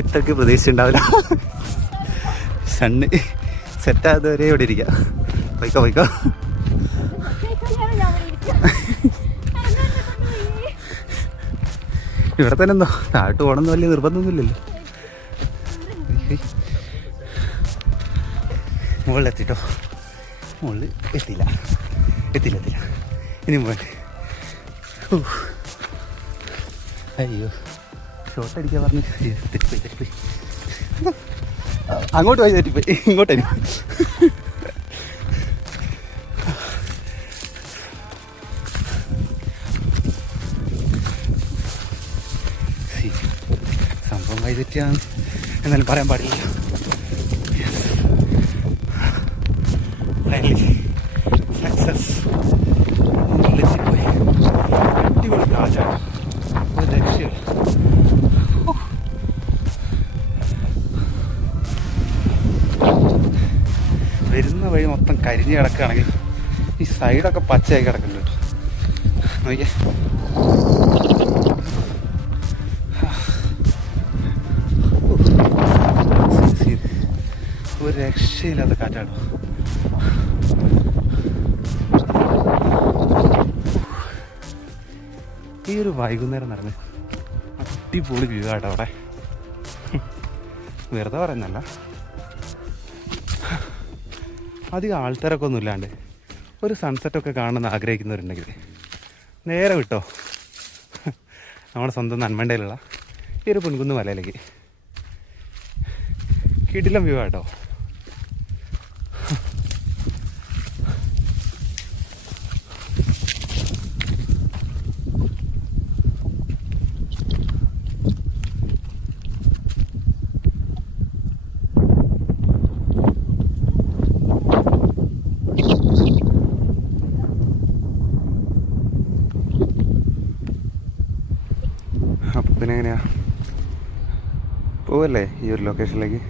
ഇത്രയ്ക്ക് പ്രതീക്ഷിച്ചുണ്ടാവില്ല. സണ്ണ് സെറ്റായതുവരെ ഇവിടെ ഇരിക്കാം. പോയിക്കോ പോയിക്കോ. ഇവിടെ തന്നെ എന്തോ താഴോട്ട് പോകണമെന്ന് വലിയ നിർബന്ധമൊന്നുമില്ലല്ലോ. മുകളിലെത്തിട്ടോ. മുകളിൽ എത്തിയില്ല. ഇനി പോയി. അയ്യോ ഷോട്ട് അടിക്കാൻ പറഞ്ഞ് തെറ്റിപ്പോയി. അങ്ങോട്ട് പോയി തെറ്റിപ്പോയി. ഇങ്ങോട്ടായിരുന്നു. സംഭവം വൈതെറ്റിയാണ് എന്നാലും പറയാൻ പാടില്ല. സക്സസ്. പോയി അടിപൊളി കാറ്റാണ്. ഒരു രക്ഷയില്ല. വരുന്ന വഴി മൊത്തം കരിഞ്ഞ് കിടക്കുകയാണെങ്കിൽ ഈ സൈഡൊക്കെ പച്ചയായി കിടക്കുന്നുണ്ട് കേട്ടോ. നോക്കിയേ. ഒരു രക്ഷയില്ലാത്ത കാറ്റാണോ. ഈ ഒരു വൈകുന്നേരം നടന്ന് അടിപൊളി വ്യൂ ആട്ടോ അവിടെ. വെറുതെ പറയുന്നല്ല, അധികം ആൾക്കാരൊക്കെ ഒന്നും ഇല്ലാണ്ട് ഒരു സൺസെറ്റൊക്കെ കാണണമെന്ന് ആഗ്രഹിക്കുന്നവരുണ്ടെങ്കിൽ നേരെ വിട്ടോ നമ്മുടെ സ്വന്തം നന്മണ്ടയിലുള്ള ഈ ഒരു പൊൻകുന്ന് മലയിലേക്ക്. കിടിലം വ്യൂ ആട്ടോ. അപ്പം പിന്നെ എങ്ങനെയാ പോവല്ലേ ഈ ഒരു ലൊക്കേഷനിലേക്ക്?